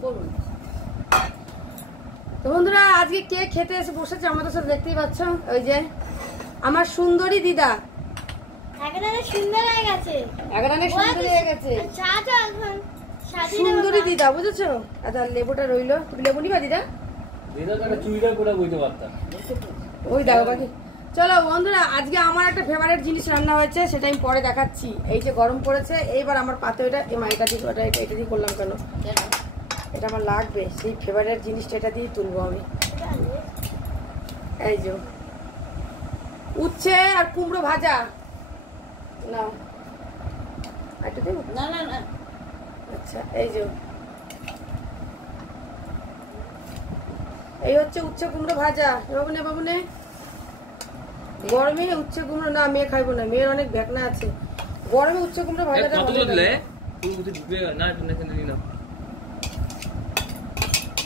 তো বন্ধুরা আজকে কে খেতে এসে বসেছে আমাদের সাথে দেখতেই পাচ্ছ, ওই যে আমার সুন্দরী দিদা। সুন্দরী দিদা বুঝেছো? আচ্ছা লেবুটা রইলো, তুমি লেবু নিবা দিদা? ওই দেখো বাকি। চলো বন্ধুরা আজকে আমার একটা ফেভারিট জিনিস রান্না হয়েছে, সেটা আমি পরে দেখাচ্ছি। এই যে গরম পড়েছে, এইবার আমার পাতে এটা এটা দিয়ে ওটা এটা দিয়ে করলাম কেন, এটা আমার লাগবে, সেই ফেভারিট জিনিসটা এটা দিয়ে তুলবো আমি। এই যে উচ্ছে আর কুমড়ো ভাজা নাও, একটু দেবো? না না না, আচ্ছা এই যে এই হচ্ছে উচ্ছে কুমড়ো ভাজা। বাবুনে বাবুনে গরমে উচ্ছে কুমড়ো না, মেয়ে খাইবো না, মেয়ের অনেক ভেকনা আছে। গরমে উচ্ছে কুমড়ো ভাজাটা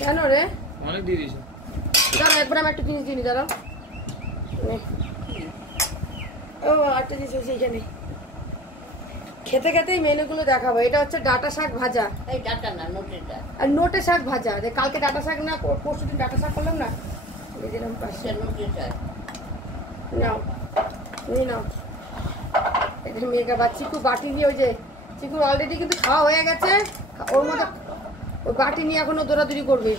কেন রে? অনেক দিয়ে দিয়েছে। দাঁড়াও একবার আমি একটা জিনিস দিই, দাঁড়াও। ও একটা জিনিস হয়েছে এখানে, খেতে খেতেই মেনুগুলো দেখাবো। এটা হচ্ছে ডাঁটা শাক ভাজা, এই ডাটা না নোটের ডাল, আর নোটে শাক ভাজা। কালকে ডাঁটা শাক না, পরশু দিন ডাঁটা শাক করলাম না, দিলাম পাশে। নোটের ডাল নাও নিয়ে নাও। এটা মেয়েকে বা চিকু বাটি নিয়ে, ওই যে চিকুর অলরেডি কিন্তু খাওয়া হয়ে গেছে, ওর মধ্যে ওই বাটি নিয়ে এখনো দৌড়াদৌড়ি করবে।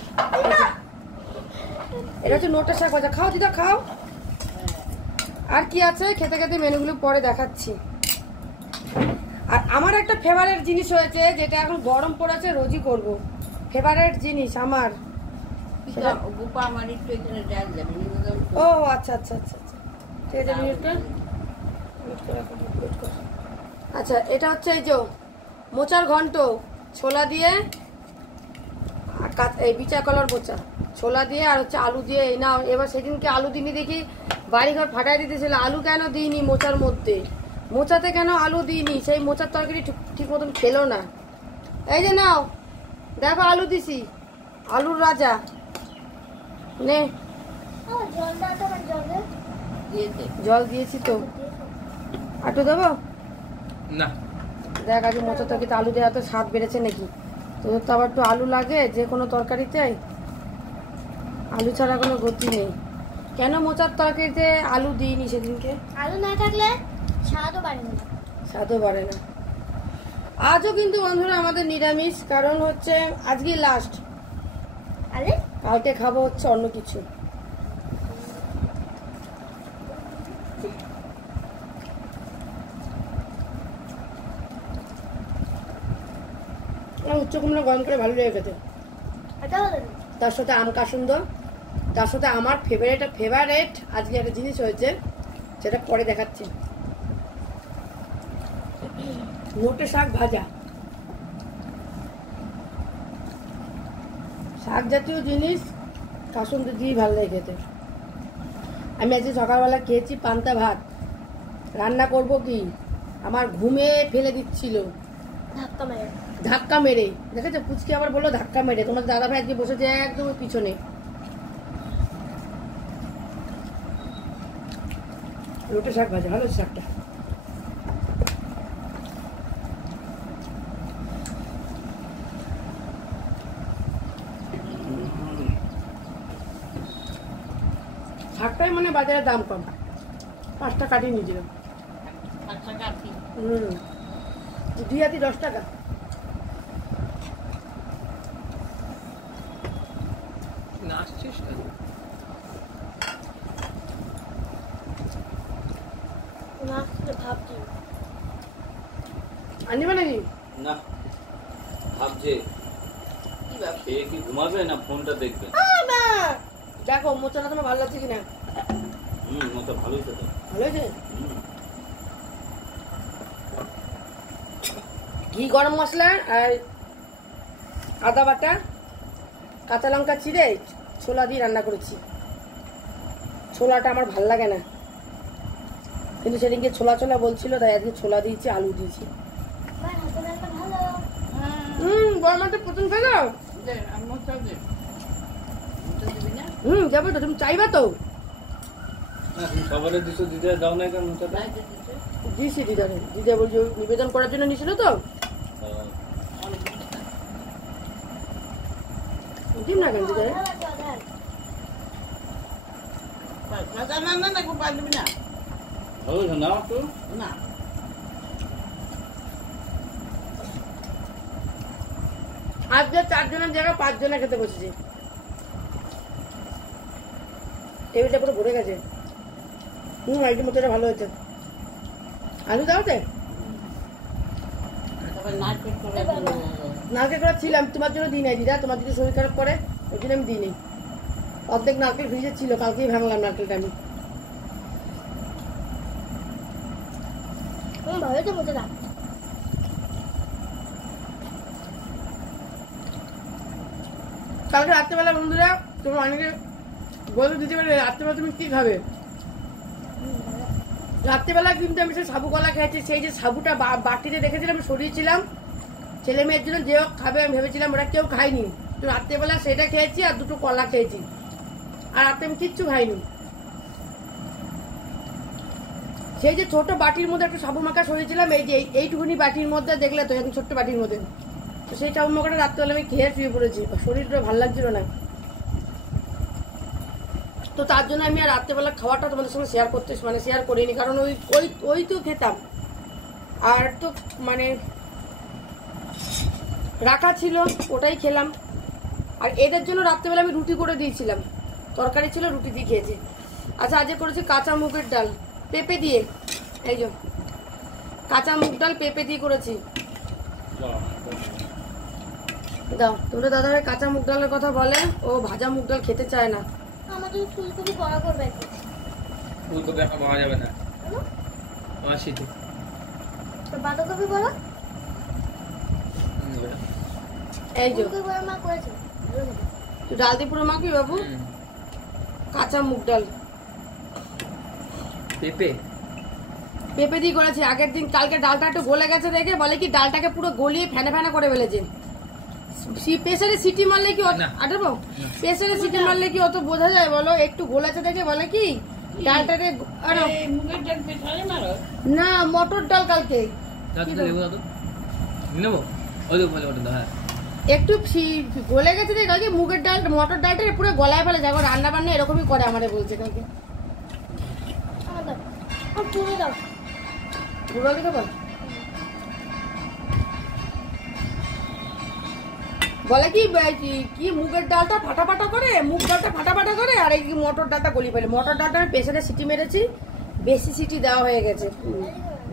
এটা হচ্ছে নোটের শাক ভাজা, খাও দিদা খাও। আর কি আছে খেতে খেতে মেনুগুলো পরে দেখাচ্ছি। আর আমার একটা ফেভারিট জিনিস হয়েছে, যেটা এখন গরম পড়েছে, রোজই করব। ফেভারিট জিনিস আমার, গোপা আমার একটু এখানে ডাল যাবে। ও আচ্ছা আচ্ছা আচ্ছা আচ্ছা ঠিক আছে, মিনিটটা আচ্ছা। এটা হচ্ছে এই যে মোচার ঘন্ট, ছোলা দিয়ে এই বিচা কলার মোচা, ছোলা দিয়ে আর হচ্ছে আলু দিয়ে। এই না এবার সেদিনকে আলু দিনই দেখি বাড়িঘর ফাটাই দিতেছিল, আলু কেন দিইনি মোচার মধ্যে, মোচাতে কেন আলু দিইনি, সেই মোচার তরকারি ঠিক মতন খেলো না। এই যে নাও দেখো আলু দিছি, আলুর রাজা নে। জল দিয়েছি তো, আটু দেবো না? দেখ আজ মোচার তরকারিতে আলু দেওয়া তো স্বাদ বেড়েছে নাকি? তোদের তো আবার একটু আলু লাগে যে কোনো তরকারিতে, আলু ছাড়া কোনো গতি নেই। কেন মোচার তরকারিতে আলু দিইনি সেদিনকে? আলু না থাকলে স্বাদও বাড়ে না, স্বাদও বাড়ে না। আজও কিন্তু বন্ধুরা আমাদের নিরামিষ, কারণ হচ্ছে আজকে লাস্ট, কালকে খাবো হচ্ছে অন্য কিছু। উচ্চ কুমড়ো গরম করে ভালো লেগে গেছে, তার সাথে আম কাসুন্দ, তার সাথে আমার ফেভারেট আজকে একটা জিনিস হয়েছে, সেটা পরে দেখাচ্ছি। নোটে শাক ভাজা, শাক জাতীয় জিনিস কাসুন্দ দিয়ে ভালো লাগে খেতে। আমি আজকে সকালবেলা খেয়েছি পান্তা ভাত, রান্না করব কি আমার ঘুমে ফেলে দিচ্ছিল ধাক্কা মেরে। দেখেছো পুচকি আবার বললো ধাক্কা মেরে, তোমার দাদা ভাই আজকে বসেছে একদম পিছনে। লোটে শাক ভাজা ভালো শাকটা। শাকটাই মানে বাজারের দাম কম, 5 টাকা কাটিয়ে নিয়েছিলাম। 2 হাতি 10 টাকা। আনিবা নাকি? না ভাবছে কি ঘুমাবে না ফোনটা দেখবে। দেখো মোচাটা তোমার ভালো লাগছে কিনা? মোচা ভালো হয়েছে তো। ভালো হয়েছে। ঘি গরম মশলা আর আদা বাটা, কাঁচা লঙ্কা চিড়ে ছোলা দিয়ে রান্না করেছি। ছোলাটা আমার ভাল লাগে না, কিন্তু সেদিনকে ছোলা ছোলা বলছিল, তাই আজকে ছোলা দিয়েছি, আলু দিয়েছি। গরম মাছটা পছন্দ করো? যাবো তো, তুমি চাইবা তো? সবারে দিছো, দিদা দাও না কেন মোচাটা? দিয়েছি দিদা, দিদা বলছি নিবেদন করার জন্য নিয়েছিল তো। ডিম না কেন দিদা? না না না গোপাল দিবি না ভালো হয়েছে না একটু? না আজকে 4 জনের জায়গায় 5 জনে খেতে বসেছি। টেবিলটা পুরো ভরে গেছে। আইটেম মতো ভালো হয়েছে। আলু দাও তো? তারপর নারকেল করে নারকেল করা ছিলাম, তোমার জন্য দিই নাই দিদা, তোমার যদি শরীর খারাপ করে ওই জন্য আমি দিই নি। অর্ধেক নারকেল ফ্রিজে ছিল, কালকেই ভাঙলাম নারকেলটা আমি। ভালো তো মজা না। কালকে রাত্রেবেলা বন্ধুরা তোমার অনেকে বলে দিতে পারে রাত্রেবেলা তুমি কি খাবে। রাত্রেবেলা কিন্তু আমি সেই সাবু কলা খেয়েছি, সেই যে সাবুটা বাটিতে দেখেছিলাম সরিয়েছিলাম ছেলে মেয়ের জন্য, যে খাবে আমি ভেবেছিলাম, ওরা কেউ খায়নি। তো রাত্রেবেলা সেটা খেয়েছি আর 2টো কলা খেয়েছি, আর রাতে আমি কিচ্ছু খাইনি। সেই যে ছোট বাটির মধ্যে একটু সাবু মাখা সরিয়েছিলাম, এই যে এইটুকুনি বাটির মধ্যে দেখলে তো এখন ছোট্ট বাটির মধ্যে, তো সেই সাবু মাখাটা রাত্রেবেলা আমি খেয়ে শুয়ে পড়েছি, শরীরটা ভালো লাগছিল না। তো তার জন্য আমি আর রাত্রেবেলা খাওয়াটা তোমাদের সঙ্গে শেয়ার করিনি, কারণ ওই তো খেতাম, আর তো মানে রাখা ছিল ওটাই খেলাম। আর এদের জন্য রাত্রেবেলা আমি রুটি করে দিয়েছিলাম, তরকারি ছিল রুটি দিয়ে খেয়েছি। আচ্ছা আজকে করেছি কাঁচা মুগের ডাল পেঁপে দিয়ে, এই যে কাঁচা মুগ ডাল পেঁপে দিয়ে করেছি। দাও, তোমরা দাদা ভাই কাঁচা মুগ ডালের কথা বলে, ও ভাজা মুগ ডাল খেতে চায় না। আমাদের ফুলকপি বড় করবে। ফুলকপি এখন পাওয়া যাবে না, শীতে। বাঁধাকপি বড়, এই যে ফুলকপি বড় মা করেছে। তুই ডাল দিয়ে পুরো মাখবি বাবু, কাঁচা মুগ ডাল পেঁপে দিয়ে করেছি আগের দিন। কালকে ডালটা একটু গলে গেছে দেখে বলে কি ডালটাকে পুরো গলিয়ে ফেনা ফেনা করে ফেলেছে। প্রেসারে সিটি মারলে কি আটাবো, প্রেসারে সিটি মারলে কি অত বোঝা যায় বলো? একটু গোলাছে দেখে বলে কি ডালটাকে মুগের ডাল পেছালে মারো না, মটর ডাল কালকে একটু গলে গেছে দেখে কালকে মুগের ডাল মটর ডালটা পুরো গলায় ফেলে যাবো। রান্না বান্না এরকমই করে আমারে বলছে কালকে। পুরো দাও, পুরো দিতে বল, বলে কি মুগের ডালটা ফাটা ফাটা করে, মুগ ডালটা ফাটা ফাটা করে, আর এই মটর ডালটা গলি ফেলে। মটর ডালটা আমি প্রেসারে সিটি মেরেছি, বেশি সিটি দেওয়া হয়ে গেছে,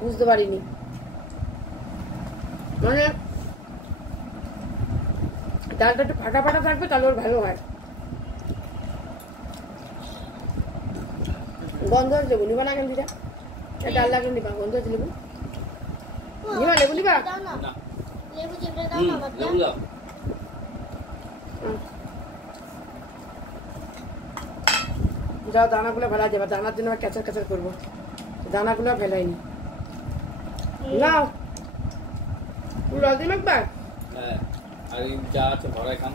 বুঝতে পারিনি। মানে ডালটা একটু ফাটা ফাটা থাকবে তাহলে ওর ভালো হয়। গন্ধ হচ্ছে লেবু নিবা না কেন দিদা? ডাল লাগলে নিবা, গন্ধ হচ্ছে লেবু নিবা, লেবু নিবা দাও না, না লেবু চিপড়ে দাও না বাচ্চা। লেবু দাও যাও দানাগুলো ফেলা যাবে, দানার জন্য ক্যাচার ক্যাচার করবো, দানাগুলো ফেলাইনি। না লদি মাখবা, হ্যাঁ, আর এই যা আছে ভরাই খান।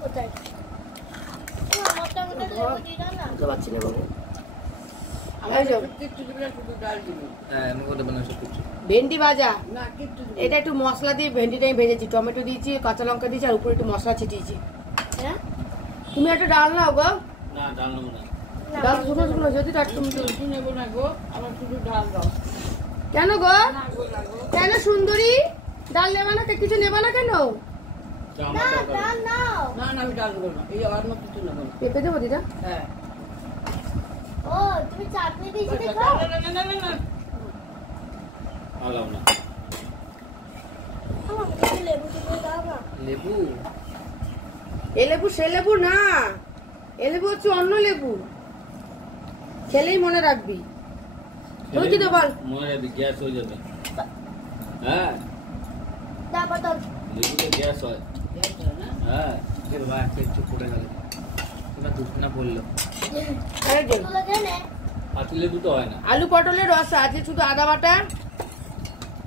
কোথায় মোটা মোটা লেবু দিয়ে দাও না। বুঝতে পারছি না বাবু। আমার কিচ্ছু দিবি না, শুধু ডাল দিবি। ভেন্ডি ভাজা, না কিচ্ছু দিবি এটা একটু মশলা দিয়ে ভেন্ডিটা আমি ভেজেছি, টমেটো দিয়েছি, কাঁচা লঙ্কা দিয়েছি, আর উপরে একটু মশলা ছিটিয়েছি। হ্যাঁ, তুমি একটা ডাল নাও গো। না, ডাল নেবো না। ডাল শুকনো শুকনো যদি তুমি কিছু নেবো না গো, আমার শুধু ডাল দাও। কেন গো? না গো না গো, কেন সুন্দরী ডাল নেবা না? কিছু নেবা না কেন? যা না আমার দরকার ডাল নেই। নাও। না না আমি ডাল দেবো না, এই অন্য কিছু নেবো না। পেঁপে দেবো দিদা? হ্যাঁ ও তুমি চাটনি দিয়েছি দেখো। না না না না না আলাও না। আমাকে একটু লেবু চিপড়ে দাও না। এ লেবু সে লেবু না, এ লেবু হচ্ছে অন্য লেবু, খেলেই মনে রাখবি। তুই কি দেবো? মনে রাখবি, গ্যাস হয়ে যাবে। হ্যাঁ, দাও বোতল। লেবুতে গ্যাস হয়। হ্যাঁ, আরে দে। তুলে দে নে। পাতি লেবু তো হয় না। আলু পটলের রস আছে শুধু আদা বাটা,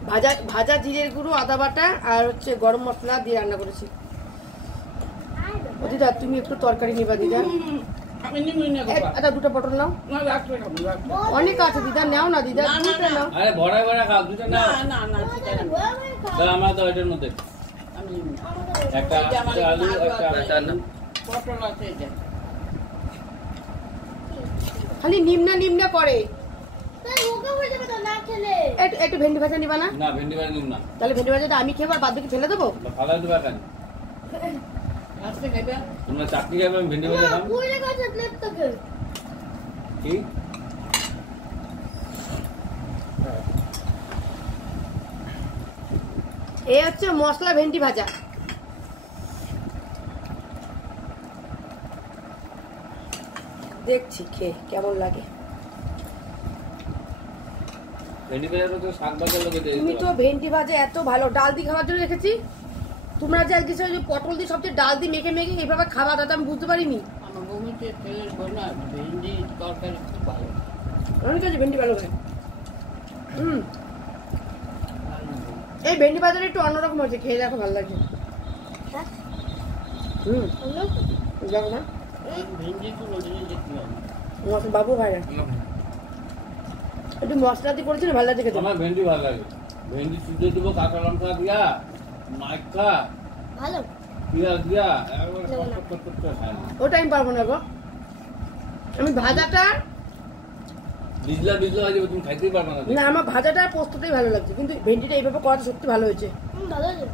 ভাজা ভাজা জিরের গুঁড়ো, আদা বাটা আর হচ্ছে গরম মশলা দিয়ে রান্না করেছি। ও দিদা তুমি একটু তরকারি নিবা দিদা। আমি নিবি না গো, এটা 2টা পটল নাও, না রাখবে খাবো রাখবে। অনেক আছে দিদা, নাও না দিদা, না, না, 2টা নাও। আরে ভরা ভরা খাও, দুটো না নাও। না না ঠিক আছে না। বড় করে খাও। দাও, আমরা তো এটার মধ্যে আমি নিবি না। একটা এই যে আমার আলু, আলু একটা আছে। আলু। পটল আছে এটা। খালি নিম্না নিম্না করে। তাই রোগা হয়ে যাবে তো না খেলে। একটু ভেন্ডি ভাজা নিবা না? না ভেন্ডি বাড়ি নিন না, তাহলে ভেন্ডি ভাজাটা আমি খেয়ে আর বাদ বাকি ফেলে দেবো? ফালাই দেবে কেন? আজকে খাইবে? তোমরা চাটনি খাবে, আমি ভেন্ডি বাজা খাবো। পুড়ে গেছে প্লেট থেকে। কি এই হচ্ছে মশলা ভেন্ডি ভাজা। দেখছি খেয়ে কেমন লাগে। ভেন্ডি বাজার তো শাক ভাজা লোকে দেয়। তুমি তো ভেন্ডি ভাজা এত ভালো ডাল দিয়ে খাওয়ার জন্য রেখেছি, তোমরা যে আজকে সেই যে পটল দিয়ে সবচেয়ে ডাল দিয়ে মেখে মেখে এইভাবে খাওয়া দাদা আমি বুঝতে পারিনি। আমার বমিতে তেলের বনা ভেন্ডি তরকারি খুব ভালো। অনেক আছে ভেন্ডি ভালো খায়। হুম, ভালো। এই ভেন্ডি ভাজাটা একটু অন্যরকম হয়েছে, খেয়ে দেখো ভালো লাগছে। হ্যাঁ? হুম, দেখো না ভেন্ডি তো রোজই দেখতে হবে। মশলা বাবু ভাই না একটু মশলা দিয়ে করেছি না, ভালো লাগছে খেতে। আমার ভেন্ডি ভালো লাগে। ভেন্ডি সিদ্ধ দেবো, কাঁচা লঙ্কা দিয়া, মাইকা ভালো। পেঁয়াজ দিয়া, একবার কট কট করে খায় না। ওটা আমি পারবো না গো, আমি ভাজাটা বিজলা বিজলা হয়ে যাবে, তুমি খাইতেই পারবে না। না, আমার ভাজাটা আর পোস্তটাই ভালো লাগছে, কিন্তু ভেন্ডিটা এইভাবে করাটা সত্যি ভালো হয়েছে। ভালো আছে।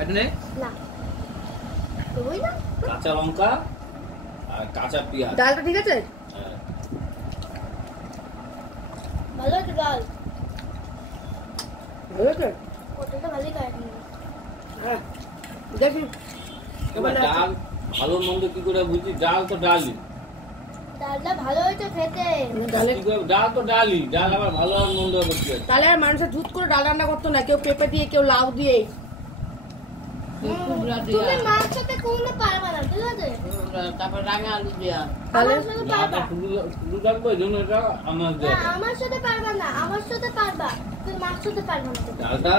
এটা নেই? না। দেবই না? কাঁচা লঙ্কা আর কাঁচা পেঁয়াজ। ডালটা ঠিক আছে? হ্যাঁ। ভালো আছে ডাল। ভালো আছে? পটলটা ভালোই খায়। হ্যাঁ, দেখি এবার ডাল ভালো মন্দ কি করে বুঝি? ডাল তো ডালই। ডালটা ভালো হয়েছে খেতে। ডালে কি করে? ডাল তো ডালই, ডাল আবার ভালো আর মন্দ হবে কি আছে? তাহলে আর মানুষের দুধ করে ডাল রান্না করতো না, কেউ পেঁপে দিয়ে কেউ লাউ দিয়ে। কুমড়া তুমি দিয়া, মাছ সাথে কোনো পারবে না, ঠিক আছে? তারপর রাঙা আলু দিয়া। তাহলে আমার সাথে না, পারবা। শুধু ডাল তো এই জন্য এটা আমার না, দেয়। আমার সাথে পারবা না, আমার সাথে পারবা। তুমি মাছ সাথে পারবা না। ডালটা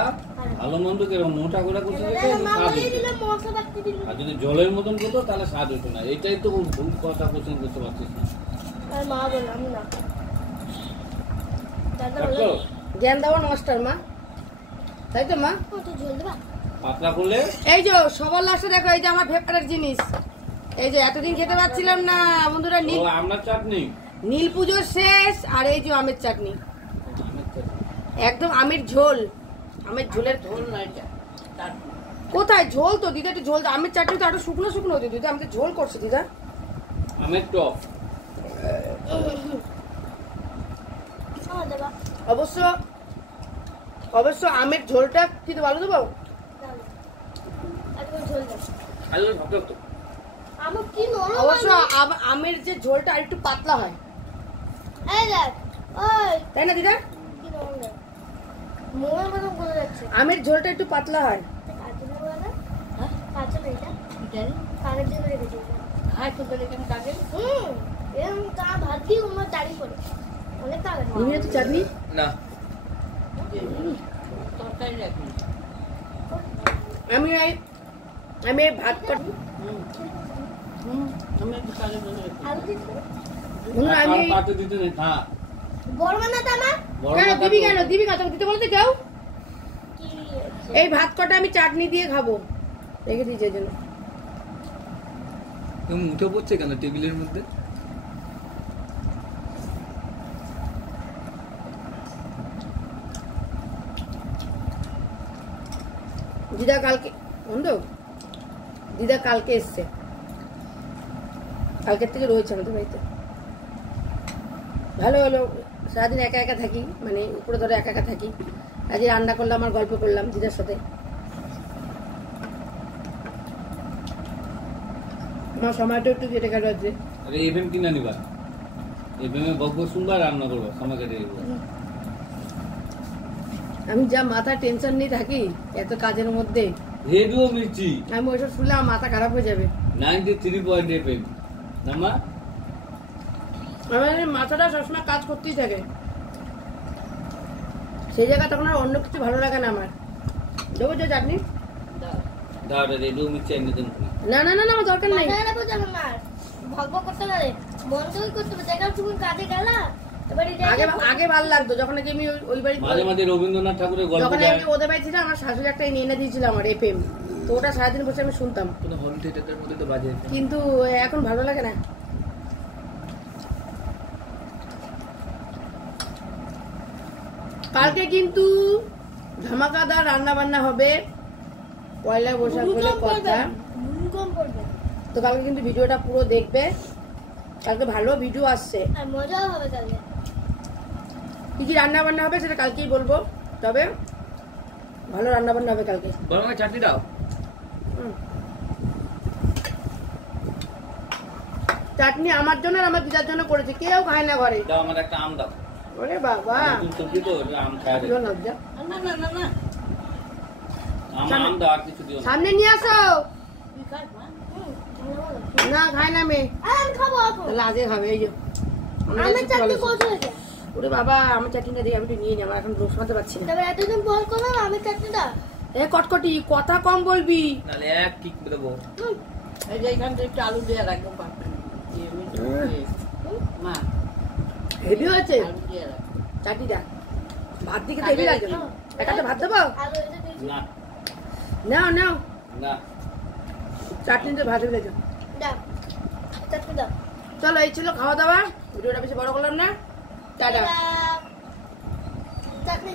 ভালো মন্দ কিরকম মোটা করে করতে মা স্বাদ বলে হতো। দিল মশলা বাটি দিল। আর যদি জলের মতন করতো তাহলে স্বাদ হতো না। এটাই তো ভুল কথা কোশ্চেন করতে পারছিস না। আর মা বলে আমি না। ডালটা ভালো। দেখো, জ্ঞান দেওয়া নষ্টার মা, তাই তো মা? তো ঝোল দেবা? পাতলা করলে এই যে সবার লাস্টে দেখো, এই যে আমার ফেভারিট জিনিস, এই যে এতদিন খেতে পাচ্ছিলাম না বন্ধুরা, ও আমরা চাটনি। নীল পুজোর শেষ, আর এই যে আমের চাটনি, একদম আমের ঝোল। আমের ঝোলের ঝোল না এটা, চাটনি। কোথায় ঝোল? তো দিদা একটু ঝোল, আমের চাটনি তো আরো শুকনো শুকনো হতো দিদা, আমাদের ঝোল করছে দিদা। আমের টক। আমার দেবা। অবশ্য অবশ্য আমের ঝোলটা কিন্তু ভালো দেবো। দাও। একবার ঝোল দাও। আলু ভাত তো। আমার কি নরম। অবশ্য আমের যে ঝোলটা আর একটু পাতলা হয়, এই দেখ। ওই তাই না দিদা? কি নরম দেখ। মোমের মতন করে যাচ্ছে। আমের ঝোলটা একটু পাতলা হয়। কাঁচা না বলে না? হ্যাঁ? কাঁচা না এটা? জানি? কানের জন্য রেখেছি এটা। খায় তো তোদের এখানে কাজে? এরকম কা ভাত দিয়ে আমার দাড়ি পড়ে। অনেক কাজ। নিবি না তো চাটনি? না। তরকারি রাখি। আমি এই ভাত আমি একটু কাজে বসে রাখি। আলু দিচ্ছি। আমি পাতে দিতে নেই। হ্যাঁ, বড় বানাতে আমার বড় কেন মাথা দিবি তো- কেন দিবি না তোকে দিতে বলতে কেউ? কি এই ভাত কটা আমি চাটনি দিয়ে খাবো, রেখে দিয়েছি এই জন্য। তুমি উঠে পড়ছে কেন টেবিলের মধ্যে? দিদা কালকে বন্ধু, দিদা কালকে এসছে, কালকের থেকে রয়েছে আমাদের বাড়িতে। ভালো হলো, সারাদিন একা একা থাকি, মানে উপরে ধরে একা একা থাকি। আজ রান্না করলাম আর গল্প করলাম দিদার সাথে। আমার সময়টা একটু কেটে কাটাচ্ছে। আরে এফএম কিনা নিবা, এফএমে বকবক শুনবা, রান্না করবা, সময় কেটে যাবে। আমি যা মাথা টেনশন নিয়ে থাকি এত কাজের মধ্যে, রেডিও মির্চি আমি ওইসব শুনলে আমার মাথা খারাপ হয়ে যাবে। 93.8 FM নামা। আমার মাথাটা সবসময় কাজ করতেই থাকে, সেই জায়গায় তখন আর অন্য কিছু ভালো লাগে না আমার। দেবো যে চাটনি? দাও। দাও রেডিও মির্চি এনে দেন। না না না না, আমার দরকার নেই। মাথায় রাখো যাবে মার। ভগভগ করতে পারে। বন্ধই করতে পারে। দেখা তুমি কাজে গেলা। এবারে আগে আগে ভালো লাগতো যখন নাকি আমি ওই বাড়ি, মাঝে মাঝে রবীন্দ্রনাথ ঠাকুরের গল্প যখন দেয়। আমি ওদের বাড়ি ছিলাম, আমার শাশুড়ি একটা এনে দিয়েছিল আমার এফএম, তো ওটা সারাদিন বসে আমি শুনতাম, কোনো হোম থিয়েটারের মধ্যে তো বাজে। কিন্তু এখন ভালো লাগে না। কালকে কিন্তু ধামাকাদার রান্না বান্না হবে, পয়লা বৈশাখ বলে কথা। ভূমিকম্প পড়বে তো কালকে কিন্তু ভিডিওটা পুরো দেখবে, কালকে ভালো ভিডিও আসছে। আর মজাও হবে কালকে। কি কি রান্না বান্না হবে সেটা কালকেই বলবো, তবে ভালো রান্না বান্না হবে কালকে। বরং আমাকে চাটনি দাও। হুম। চাটনি আমার জন্য আর আমার দিদার জন্য করেছে, কেউ খায় না ঘরে। দাও আমার একটা আম দাও। ওরে বাবা, নতুন সবজি তো একটু আম খাওয়া দিও লজ্জা। না না না না আম দাও, আর কিছু দিও না। সামনে নিয়ে আসো। তুই খাস মা না খায় না মেয়ে, আমি খাবো এখন। তাহলে আজকে খাবে। এই যে আমার আমের কাছে চাটনি চলে এসো। কত হয়েছে? ওরে বাবা, আমার চাটনিটা দিয়ে আমি একটু নিয়ে নি, আমার এখন লোক সামলাতে পারছি না। তবে এতদিন পর করলাম আমের চাটনিটা। এ কটকটি, কথা কম বলবি। নাহলে এক কিক দেবো। এই যে এখান থেকে একটু আলু দিয়ে রাখবো মা হেভি হয়েছে আলু দিয়ে রাখ চাটনিটা, ভাত দিকে হেভি লাগে। একটা ভাত দেবো? আলু এটা দিয়েছি। না নাও নাও, না, চাটনিতে ভাত হেভি লাগে। দাও চাটনি দাও। চলো, এই ছিল খাওয়া দাওয়া, ভিডিওটা বেশি বড় করলাম না, টাটা। চাটনি